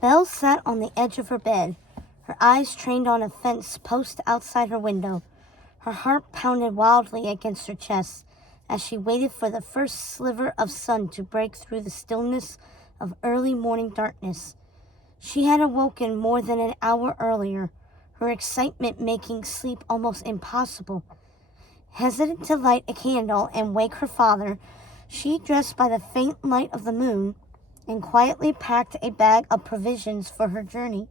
Belle sat on the edge of her bed, her eyes trained on a fence post outside her window. Her heart pounded wildly against her chest as she waited for the first sliver of sun to break through the stillness of early morning darkness. She had awoken more than an hour earlier, her excitement making sleep almost impossible. Hesitant to light a candle and wake her father, she dressed by the faint light of the moon and quietly packed a bag of provisions for her journey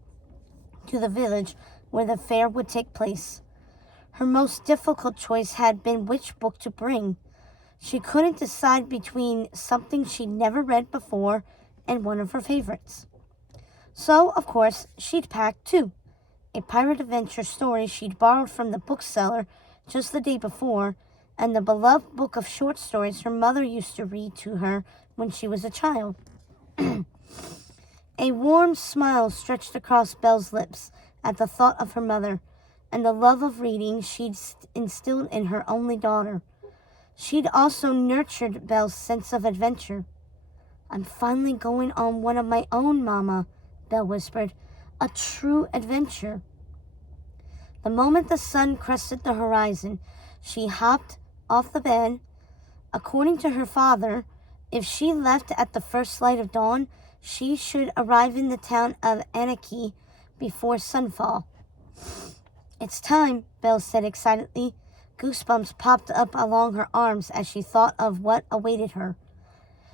to the village where the fair would take place. Her most difficult choice had been which book to bring. She couldn't decide between something she'd never read before and one of her favorites. So, of course, she'd packed two. A pirate adventure story she'd borrowed from the bookseller just the day before, and the beloved book of short stories her mother used to read to her when she was a child. A warm smile stretched across Belle's lips at the thought of her mother and the love of reading she'd instilled in her only daughter. She'd also nurtured Belle's sense of adventure. "I'm finally going on one of my own, Mama," Belle whispered. "A true adventure." The moment the sun crested the horizon, she hopped off the bed. According to her father, if she left at the first light of dawn, she should arrive in the town of Anarchy before sunfall. "It's time," Belle said excitedly. Goosebumps popped up along her arms as she thought of what awaited her.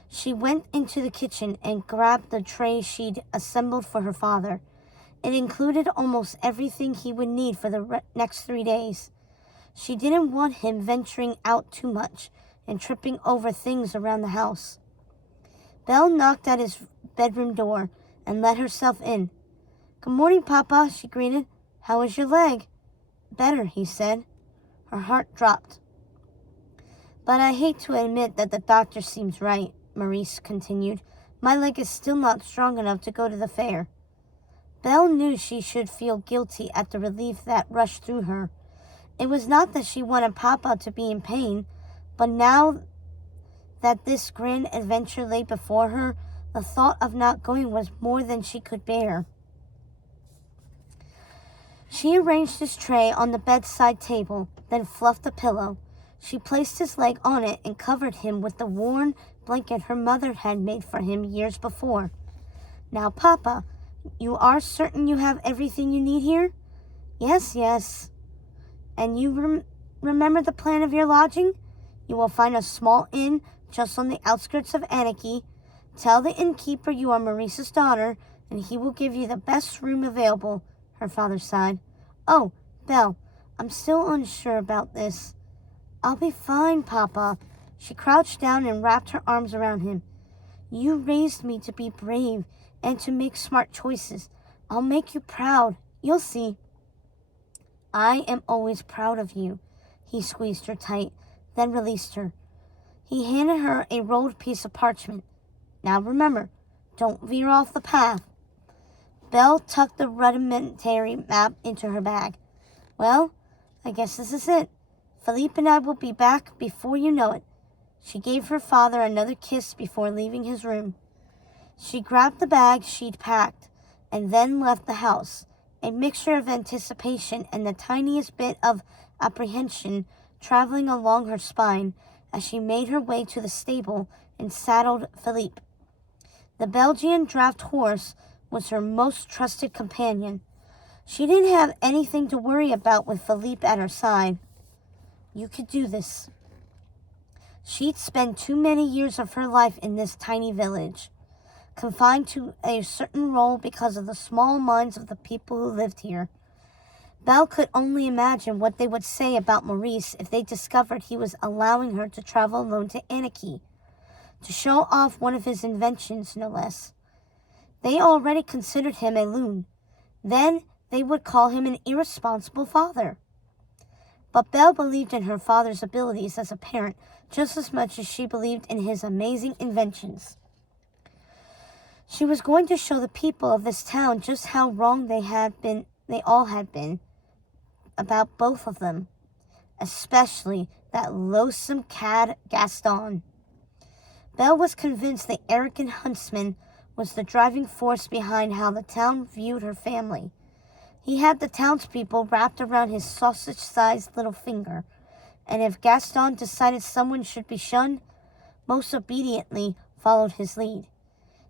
She went into the kitchen and grabbed the tray she'd assembled for her father. It included almost everything he would need for the next 3 days. She didn't want him venturing out too much and tripping over things around the house. Belle knocked at his bedroom door and let herself in. "Good morning, Papa," she greeted. "How is your leg?" "Better," he said. Her heart dropped. "But I hate to admit that the doctor seems right," Maurice continued. "My leg is still not strong enough to go to the fair." Belle knew she should feel guilty at the relief that rushed through her. It was not that she wanted Papa to be in pain, but now that this grand adventure lay before her, the thought of not going was more than she could bear. She arranged his tray on the bedside table, then fluffed a pillow. She placed his leg on it and covered him with the worn blanket her mother had made for him years before. "Now, Papa, you are certain you have everything you need here?" "Yes, yes." "And you remember the plan of your lodging? You will find a small inn just on the outskirts of Anarchy. Tell the innkeeper you are Maurice's daughter, and he will give you the best room available," her father sighed. "Oh, Belle, I'm still unsure about this." "I'll be fine, Papa." She crouched down and wrapped her arms around him. "You raised me to be brave and to make smart choices. I'll make you proud. You'll see." "I am always proud of you." He squeezed her tight, then released her. He handed her a rolled piece of parchment. "Now remember, don't veer off the path." Belle tucked the rudimentary map into her bag. "Well, I guess this is it. Philippe and I will be back before you know it." She gave her father another kiss before leaving his room. She grabbed the bag she'd packed and then left the house, a mixture of anticipation and the tiniest bit of apprehension traveling along her spine as she made her way to the stable and saddled Philippe. The Belgian draft horse was her most trusted companion. She didn't have anything to worry about with Philippe at her side. "You could do this." She'd spent too many years of her life in this tiny village, confined to a certain role because of the small minds of the people who lived here. Belle could only imagine what they would say about Maurice if they discovered he was allowing her to travel alone to Anarchy, to show off one of his inventions, no less. They already considered him a loon. Then they would call him an irresponsible father. But Belle believed in her father's abilities as a parent just as much as she believed in his amazing inventions. She was going to show the people of this town just how wrong they all had been about both of them, especially that loathsome cad Gaston. Belle was convinced the arrogant huntsman was the driving force behind how the town viewed her family. He had the townspeople wrapped around his sausage-sized little finger, and if Gaston decided someone should be shunned, most obediently followed his lead.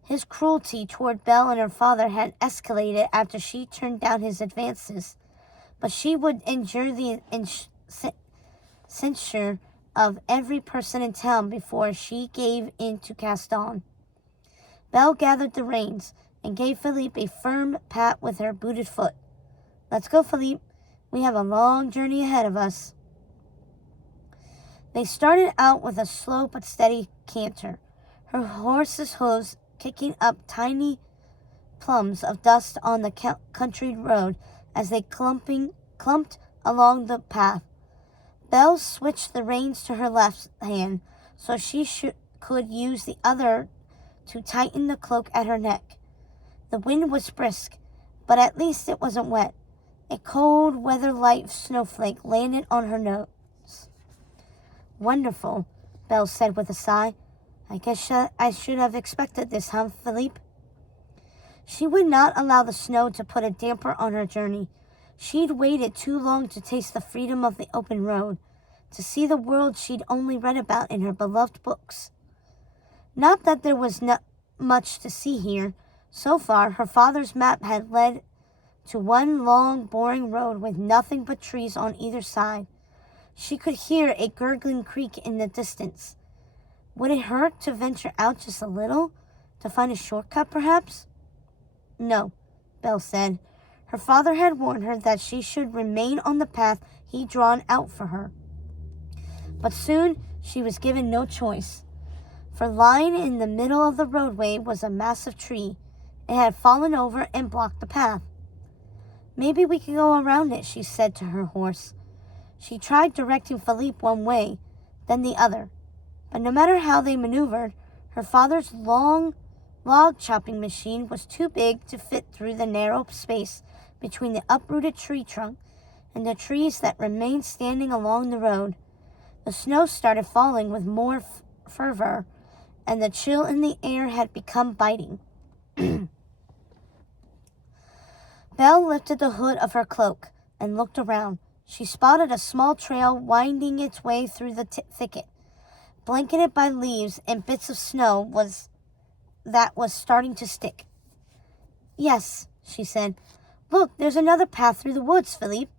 His cruelty toward Belle and her father had escalated after she turned down his advances, but she would endure the censure of every person in town before she gave in to Gaston. Belle gathered the reins and gave Philippe a firm pat with her booted foot. "Let's go, Philippe. We have a long journey ahead of us." They started out with a slow but steady canter, her horse's hooves kicking up tiny plumes of dust on the country road as they clumped along the path. Belle switched the reins to her left hand so she could use the other to tighten the cloak at her neck. The wind was brisk, but at least it wasn't wet. A cold, weather-light snowflake landed on her nose. "Wonderful," Belle said with a sigh. "I guess I should have expected this, huh, Philippe?" She would not allow the snow to put a damper on her journey. She'd waited too long to taste the freedom of the open road, to see the world she'd only read about in her beloved books. Not that there was not much to see here. So far, her father's map had led to one long, boring road with nothing but trees on either side. She could hear a gurgling creek in the distance. Would it hurt to venture out just a little? To find a shortcut, perhaps? No, Belle said. Her father had warned her that she should remain on the path he'd drawn out for her. But soon she was given no choice, for lying in the middle of the roadway was a massive tree. It had fallen over and blocked the path. "Maybe we can go around it," she said to her horse. She tried directing Philippe one way, then the other. But no matter how they maneuvered, her father's long log-chopping machine was too big to fit through the narrow space between the uprooted tree trunk and the trees that remained standing along the road. The snow started falling with more fervor, and the chill in the air had become biting. Belle lifted the hood of her cloak and looked around. She spotted a small trail winding its way through the thicket, blanketed by leaves and bits of snow that was starting to stick. "Yes," she said. "Look, there's another path through the woods, Philippe."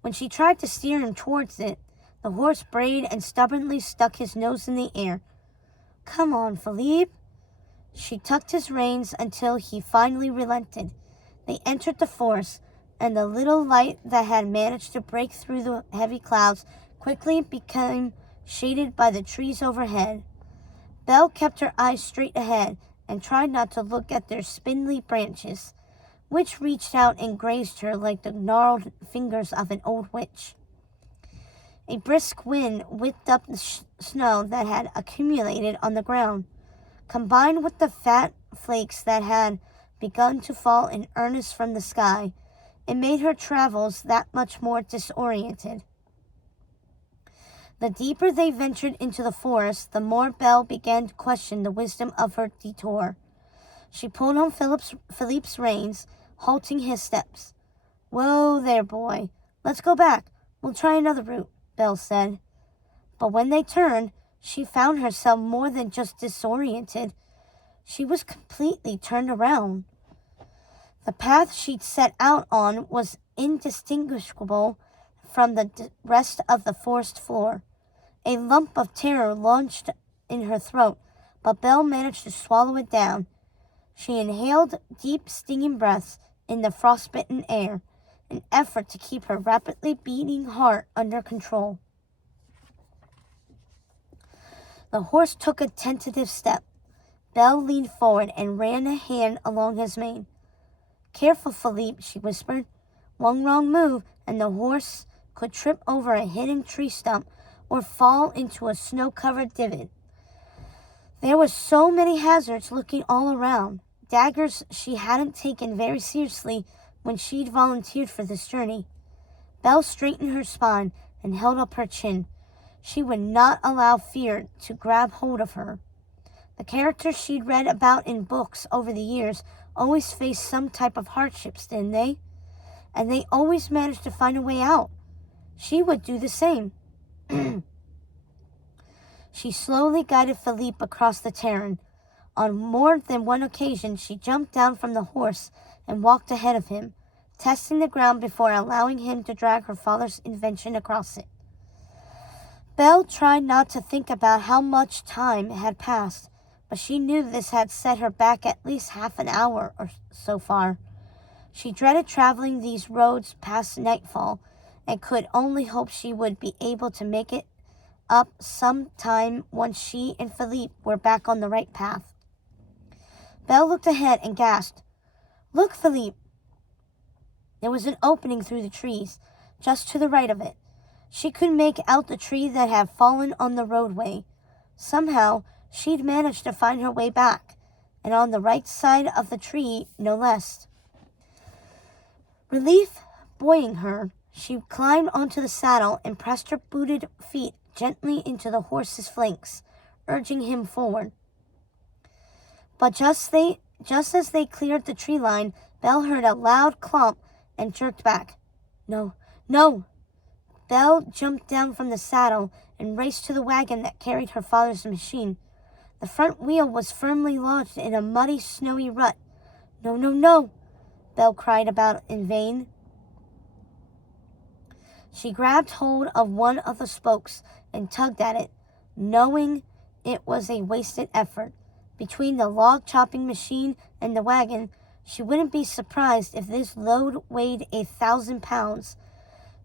When she tried to steer him towards it, the horse brayed and stubbornly stuck his nose in the air. "Come on, Philippe." She tucked his reins until he finally relented. They entered the forest, and the little light that had managed to break through the heavy clouds quickly became shaded by the trees overhead. Belle kept her eyes straight ahead and tried not to look at their spindly branches, which reached out and grazed her like the gnarled fingers of an old witch. A brisk wind whipped up the snow that had accumulated on the ground, combined with the fat flakes that had begun to fall in earnest from the sky. It made her travels that much more disoriented. The deeper they ventured into the forest, the more Belle began to question the wisdom of her detour. She pulled on Philippe's reins, halting his steps. "Whoa there, boy. Let's go back. We'll try another route," Belle said. But when they turned, she found herself more than just disoriented. She was completely turned around. The path she'd set out on was indistinguishable from the rest of the forest floor. A lump of terror launched in her throat, but Belle managed to swallow it down. She inhaled deep, stinging breaths in the frostbitten air, an effort to keep her rapidly beating heart under control. The horse took a tentative step. Belle leaned forward and ran a hand along his mane. "Careful, Philippe," she whispered. "One wrong move, and the horse could trip over a hidden tree stump or fall into a snow-covered divot." There were so many hazards looking all around, daggers she hadn't taken very seriously when she'd volunteered for this journey. Belle straightened her spine and held up her chin. She would not allow fear to grab hold of her. The characters she'd read about in books over the years always faced some type of hardships, didn't they? And they always managed to find a way out. She would do the same. She slowly guided Philippe across the terrain. On more than one occasion, she jumped down from the horse and walked ahead of him, testing the ground before allowing him to drag her father's invention across it. Belle tried not to think about how much time had passed, but she knew this had set her back at least half an hour or so far. She dreaded traveling these roads past nightfall and could only hope she would be able to make it up some time once she and Philippe were back on the right path. Belle looked ahead and gasped, "Look, Philippe!" There was an opening through the trees, just to the right of it. She could make out the tree that had fallen on the roadway. Somehow, she'd managed to find her way back, and on the right side of the tree, no less. Relief buoying her, she climbed onto the saddle and pressed her booted feet gently into the horse's flanks, urging him forward. But just as they cleared the tree line, Belle heard a loud clomp and jerked back. "No, no!" Belle jumped down from the saddle and raced to the wagon that carried her father's machine. The front wheel was firmly lodged in a muddy, snowy rut. "No, no, no!" Belle cried about in vain. She grabbed hold of one of the spokes and tugged at it, knowing it was a wasted effort. Between the log-chopping machine and the wagon, she wouldn't be surprised if this load weighed 1,000 pounds.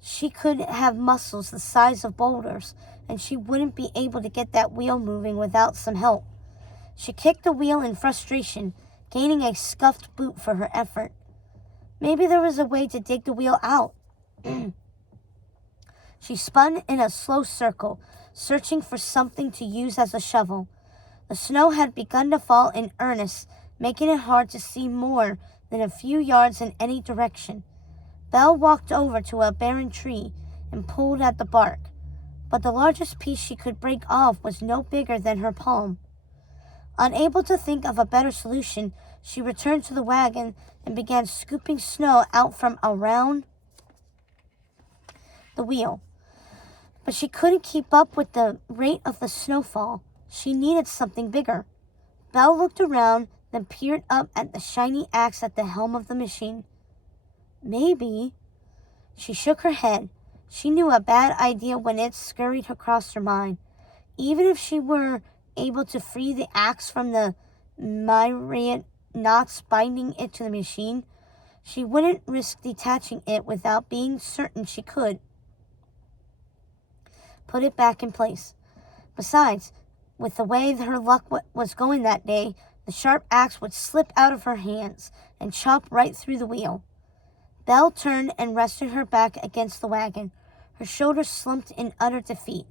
She could have muscles the size of boulders, and she wouldn't be able to get that wheel moving without some help. She kicked the wheel in frustration, gaining a scuffed boot for her effort. Maybe there was a way to dig the wheel out. She spun in a slow circle, searching for something to use as a shovel. The snow had begun to fall in earnest, making it hard to see more than a few yards in any direction. Belle walked over to a barren tree and pulled at the bark, but the largest piece she could break off was no bigger than her palm. Unable to think of a better solution, she returned to the wagon and began scooping snow out from around the wheel. But she couldn't keep up with the rate of the snowfall. She needed something bigger. Belle looked around, then peered up at the shiny axe at the helm of the machine. Maybe. She shook her head. She knew a bad idea when it scurried across her mind. Even if she were able to free the axe from the myriad knots binding it to the machine, she wouldn't risk detaching it without being certain she could put it back in place. Besides, with the way her luck was going that day, the sharp axe would slip out of her hands and chop right through the wheel. Belle turned and rested her back against the wagon. Her shoulders slumped in utter defeat.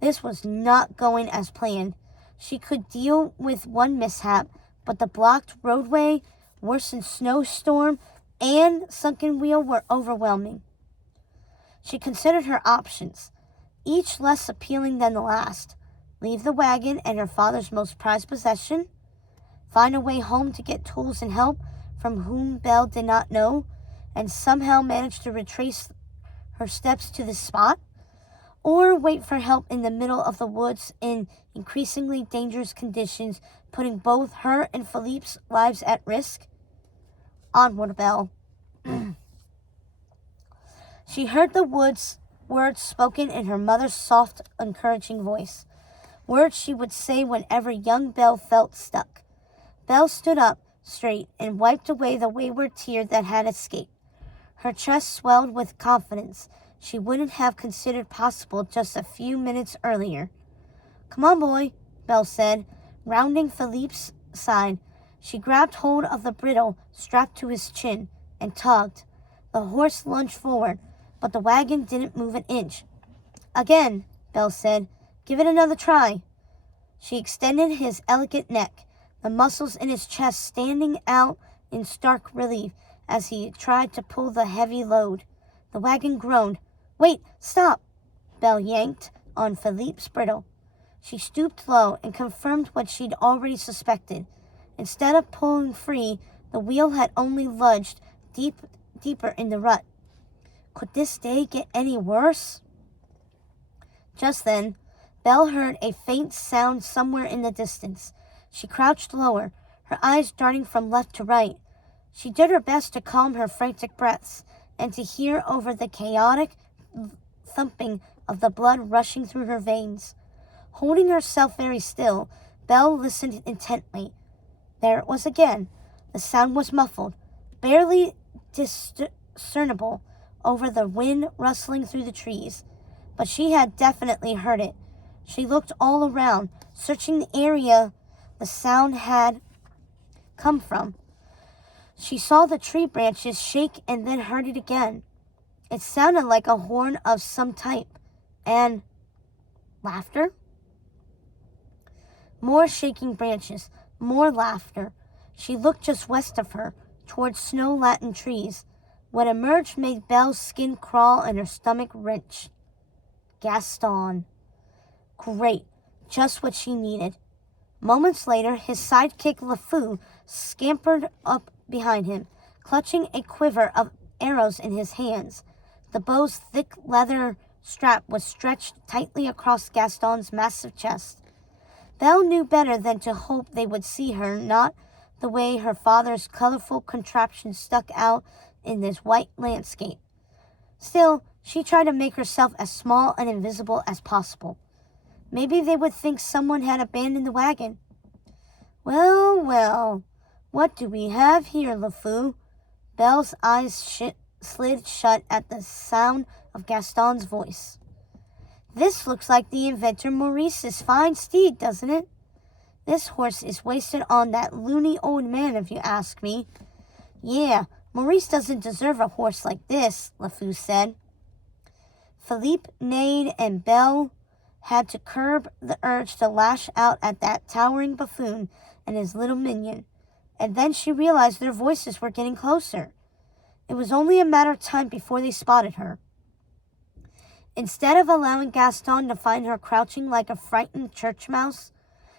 This was not going as planned. She could deal with one mishap, but the blocked roadway, worsened snowstorm, and sunken wheel were overwhelming. She considered her options, each less appealing than the last. Leave the wagon and her father's most prized possession, find a way home to get tools and help from whom Belle did not know, and somehow manage to retrace her steps to the spot, or wait for help in the middle of the woods in increasingly dangerous conditions, putting both her and Philippe's lives at risk. Onward, Belle. She heard the words spoken in her mother's soft, encouraging voice. Words she would say whenever young Belle felt stuck. Belle stood up straight and wiped away the wayward tear that had escaped. Her chest swelled with confidence she wouldn't have considered possible just a few minutes earlier. "Come on, boy," Belle said, rounding Philippe's side. She grabbed hold of the bridle strapped to his chin and tugged. The horse lunged forward, but the wagon didn't move an inch. "Again," Belle said. "Give it another try." She extended his elegant neck, the muscles in his chest standing out in stark relief as he tried to pull the heavy load. The wagon groaned. "Wait, stop!" Belle yanked on Philippe's bridle. She stooped low and confirmed what she'd already suspected. Instead of pulling free, the wheel had only lodged deeper in the rut. Could this day get any worse? Just then, Belle heard a faint sound somewhere in the distance. She crouched lower, her eyes darting from left to right. She did her best to calm her frantic breaths and to hear over the chaotic thumping of the blood rushing through her veins. Holding herself very still, Belle listened intently. There it was again. The sound was muffled, barely discernible over the wind rustling through the trees, but she had definitely heard it. She looked all around, searching the area the sound had come from. She saw the tree branches shake and then heard it again. It sounded like a horn of some type. And laughter? More shaking branches, more laughter. She looked just west of her, towards snow-laden trees. What emerged made Belle's skin crawl and her stomach wrench. Gaston. Great, just what she needed. Moments later, his sidekick LeFou scampered up behind him, clutching a quiver of arrows in his hands. The bow's thick leather strap was stretched tightly across Gaston's massive chest. Belle knew better than to hope they would see her, not the way her father's colorful contraption stuck out in this white landscape. Still, she tried to make herself as small and invisible as possible. Maybe they would think someone had abandoned the wagon. Well, well, what do we have here, LeFou? Belle's eyes slid shut at the sound of Gaston's voice. This looks like the inventor Maurice's fine steed, doesn't it? This horse is wasted on that loony old man, if you ask me. Yeah, Maurice doesn't deserve a horse like this, LeFou said. Philippe neighed and Belle had to curb the urge to lash out at that towering buffoon and his little minion. And then she realized their voices were getting closer. It was only a matter of time before they spotted her. Instead of allowing Gaston to find her crouching like a frightened church mouse,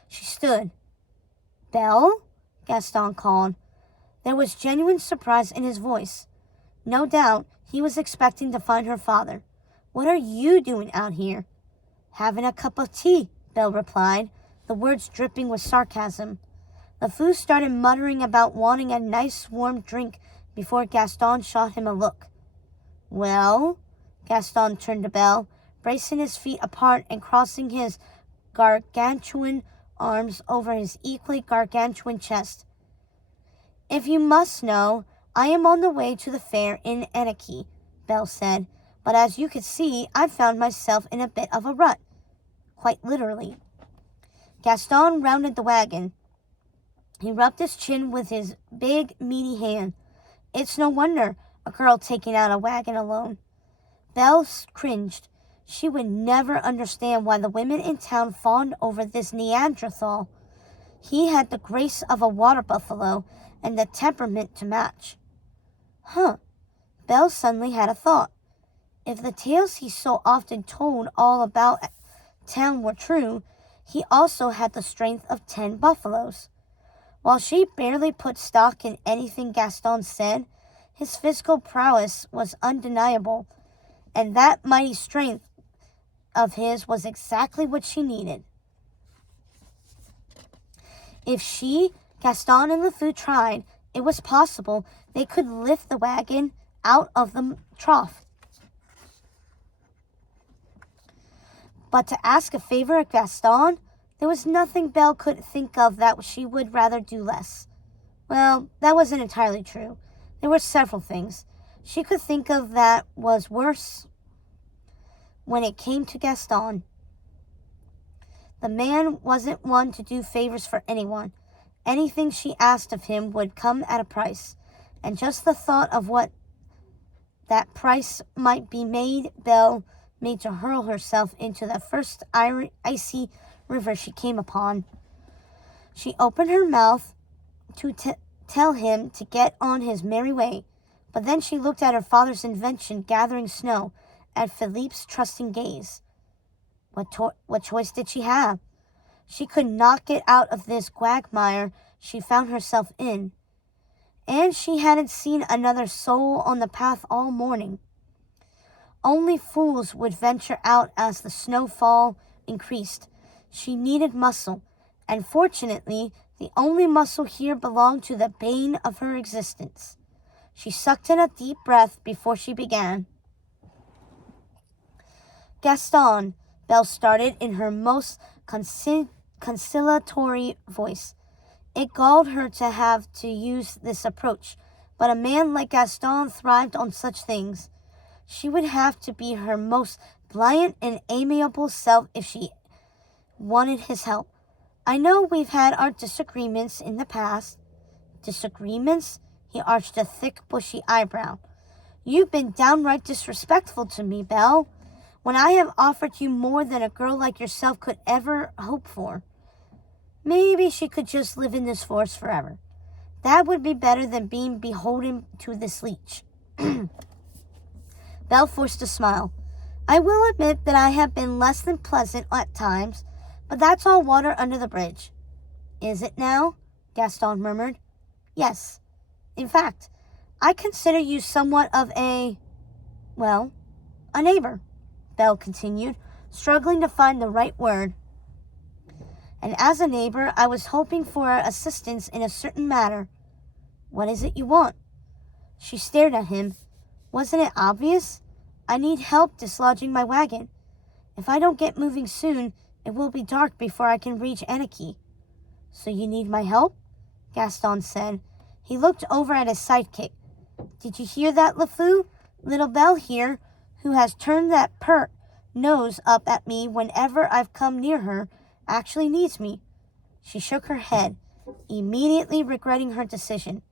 she stood. Belle? Gaston called. There was genuine surprise in his voice. No doubt he was expecting to find her father. What are you doing out here? Having a cup of tea, Belle replied, the words dripping with sarcasm. LeFou started muttering about wanting a nice warm drink before Gaston shot him a look. Well? Gaston turned to Belle, bracing his feet apart and crossing his gargantuan arms over his equally gargantuan chest. If you must know, I am on the way to the fair in Anarchy, Belle said, but as you could see, I've found myself in a bit of a rut. Quite literally. Gaston rounded the wagon. He rubbed his chin with his big, meaty hand. It's no wonder a girl taking out a wagon alone. Belle cringed. She would never understand why the women in town fawned over this Neanderthal. He had the grace of a water buffalo and the temperament to match. Belle suddenly had a thought. If the tales he so often told all about town were true, he also had the strength of 10 buffaloes. While she barely put stock in anything Gaston said, his physical prowess was undeniable, and that mighty strength of his was exactly what she needed. If she, Gaston, and LeFou tried, it was possible they could lift the wagon out of the trough. But to ask a favor of Gaston, there was nothing Belle could think of that she would rather do less. Well, that wasn't entirely true. There were several things she could think of that was worse when it came to Gaston. The man wasn't one to do favors for anyone. Anything she asked of him would come at a price, and just the thought of what that price might be made Belle made to hurl herself into the first icy river she came upon. She opened her mouth to tell him to get on his merry way, but then she looked at her father's invention gathering snow, at Philippe's trusting gaze. What choice did she have? She could not get out of this quagmire she found herself in, and she hadn't seen another soul on the path all morning. Only fools would venture out as the snowfall increased. She needed muscle, and fortunately, the only muscle here belonged to the bane of her existence. She sucked in a deep breath before she began. Gaston, Belle started in her most conciliatory voice. It galled her to have to use this approach, but a man like Gaston thrived on such things. She would have to be her most pliant and amiable self if she wanted his help. I know we've had our disagreements in the past. Disagreements? He arched a thick, bushy eyebrow. You've been downright disrespectful to me, Belle, when I have offered you more than a girl like yourself could ever hope for. Maybe she could just live in this forest forever. That would be better than being beholden to this leech. Belle forced a smile. I will admit that I have been less than pleasant at times, but that's all water under the bridge. Is it now? Gaston murmured. Yes. In fact, I consider you somewhat of a neighbor, Belle continued, struggling to find the right word. And as a neighbor, I was hoping for assistance in a certain matter. What is it you want? She stared at him. Wasn't it obvious? I need help dislodging my wagon. If I don't get moving soon, it will be dark before I can reach Anarchy. So you need my help? Gaston said. He looked over at his sidekick. Did you hear that, LeFou? Little Belle here, who has turned that pert nose up at me whenever I've come near her, actually needs me. She shook her head, immediately regretting her decision.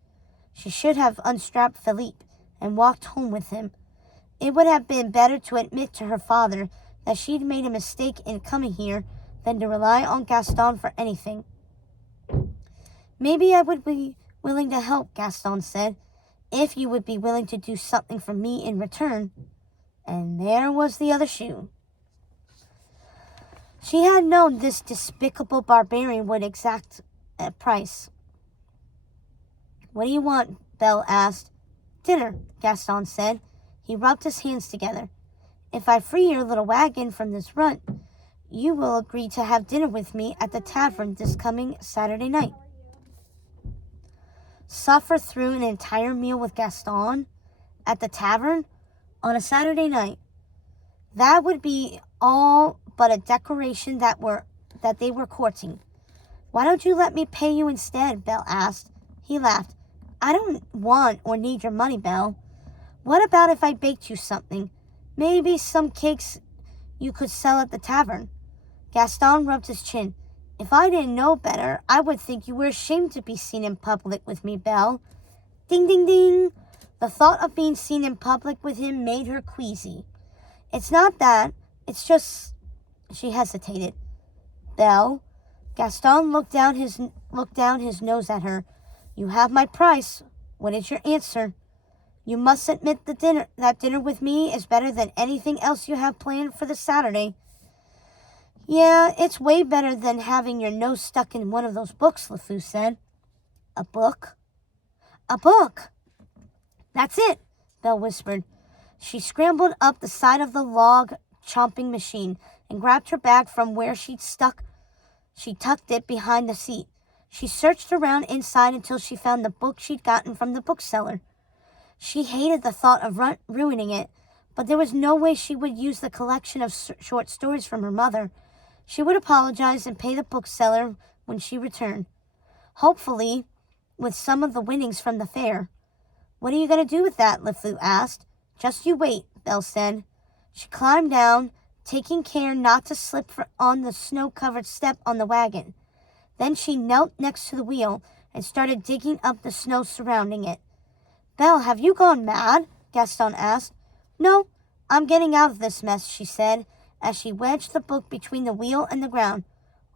She should have unstrapped Philippe and walked home with him. It would have been better to admit to her father that she'd made a mistake in coming here than to rely on Gaston for anything. Maybe I would be willing to help, Gaston said, if you would be willing to do something for me in return. And there was the other shoe. She had known this despicable barbarian would exact a price. What do you want? Belle asked. Dinner, Gaston said. He rubbed his hands together. If I free your little wagon from this rut, you will agree to have dinner with me at the tavern this coming Saturday night. Suffer through an entire meal with Gaston at the tavern on a Saturday night. That would be all but a declaration that they were courting. Why don't you let me pay you instead? Belle asked. He laughed. I don't want or need your money, Belle. What about if I baked you something? Maybe some cakes you could sell at the tavern. Gaston rubbed his chin. If I didn't know better, I would think you were ashamed to be seen in public with me, Belle. Ding, ding, ding. The thought of being seen in public with him made her queasy. It's not that. It's just... She hesitated. Belle? Gaston looked down his nose at her. You have my price. What is your answer? You must admit that dinner with me is better than anything else you have planned for this Saturday. Yeah, it's way better than having your nose stuck in one of those books, LeFou said. A book? A book! That's it, Belle whispered. She scrambled up the side of the log chomping machine and grabbed her bag from where she tucked it behind the seat. She searched around inside until she found the book she'd gotten from the bookseller. She hated the thought of ruining it, but there was no way she would use the collection of short stories from her mother. She would apologize and pay the bookseller when she returned, hopefully with some of the winnings from the fair. What are you going to do with that? LeFou asked. Just you wait, Belle said. She climbed down, taking care not to slip on the snow-covered step on the wagon. Then she knelt next to the wheel and started digging up the snow surrounding it. Belle, have you gone mad? Gaston asked. No, I'm getting out of this mess, she said, as she wedged the book between the wheel and the ground.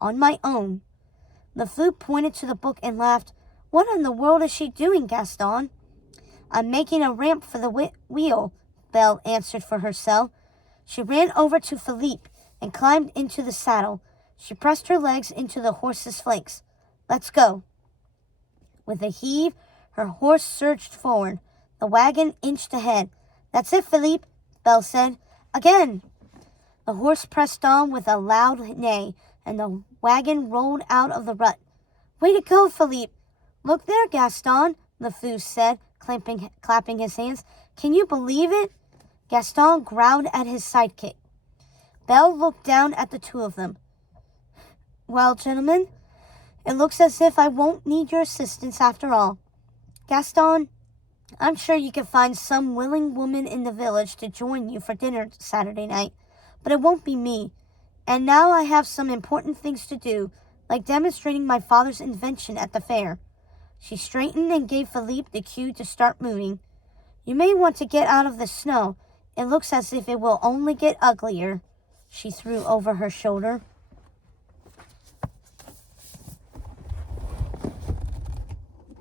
On my own. LeFou pointed to the book and laughed. What in the world is she doing, Gaston? I'm making a ramp for the wheel, Belle answered for herself. She ran over to Philippe and climbed into the saddle. She pressed her legs into the horse's flanks. "Let's go." With a heave, her horse surged forward. The wagon inched ahead. "That's it, Philippe," Belle said. "Again!" The horse pressed on with a loud neigh, and the wagon rolled out of the rut. "Way to go, Philippe!" "Look there, Gaston," LeFou said, clapping his hands. "Can you believe it?" Gaston growled at his sidekick. Belle looked down at the two of them. "Well, gentlemen, it looks as if I won't need your assistance after all. Gaston, I'm sure you can find some willing woman in the village to join you for dinner Saturday night, but it won't be me. And now I have some important things to do, like demonstrating my father's invention at the fair." She straightened and gave Philippe the cue to start moving. "You may want to get out of the snow. It looks as if it will only get uglier," she threw over her shoulder.